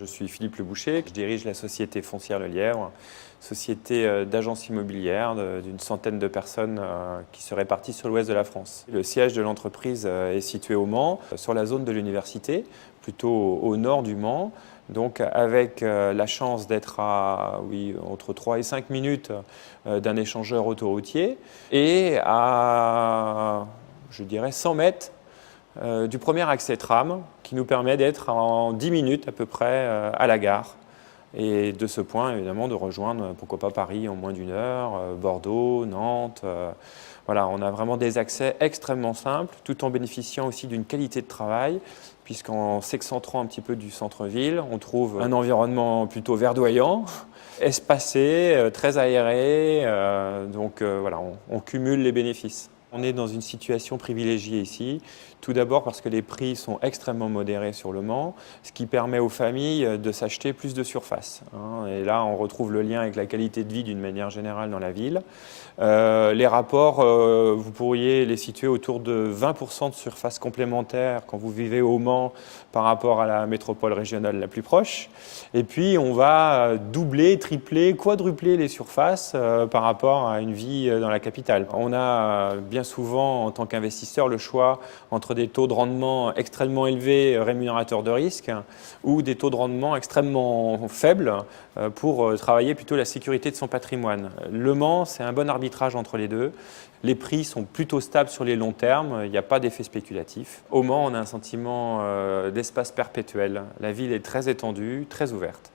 Je suis Philippe Le Boucher, je dirige la société foncière Le Lièvre, société d'agence immobilière d'une centaine de personnes qui se répartissent sur l'ouest de la France. Le siège de l'entreprise est situé au Mans, sur la zone de l'université, plutôt au nord du Mans. Donc avec la chance d'être à entre 3 et 5 minutes d'un échangeur autoroutier et à, je dirais, 100 mètres du premier accès tram qui nous permet d'être en 10 minutes à peu près à la gare. Et de ce point, évidemment, de rejoindre, pourquoi pas Paris en moins d'une heure, Bordeaux, Nantes. Voilà, on a vraiment des accès extrêmement simples, tout en bénéficiant aussi d'une qualité de travail, puisqu'en s'excentrant un petit peu du centre-ville, on trouve un environnement plutôt verdoyant, espacé, très aéré. Donc voilà, on cumule les bénéfices. On est dans une situation privilégiée ici, tout d'abord parce que les prix sont extrêmement modérés sur le Mans, ce qui permet aux familles de s'acheter plus de surface. Et là, on retrouve le lien avec la qualité de vie d'une manière générale dans la ville. Les rapports, vous pourriez les situer autour de 20% de surface complémentaire quand vous vivez au Mans par rapport à la métropole régionale la plus proche. Et puis, on va doubler, tripler, quadrupler les surfaces par rapport à une vie dans la capitale. On a bien souvent, en tant qu'investisseur, le choix entre des taux de rendement extrêmement élevés, rémunérateurs de risque, ou des taux de rendement extrêmement faibles pour travailler plutôt la sécurité de son patrimoine. Le Mans, c'est un bon arbitrage entre les deux. Les prix sont plutôt stables sur les longs termes, il n'y a pas d'effet spéculatif. Au Mans, on a un sentiment d'espace perpétuel. La ville est très étendue, très ouverte.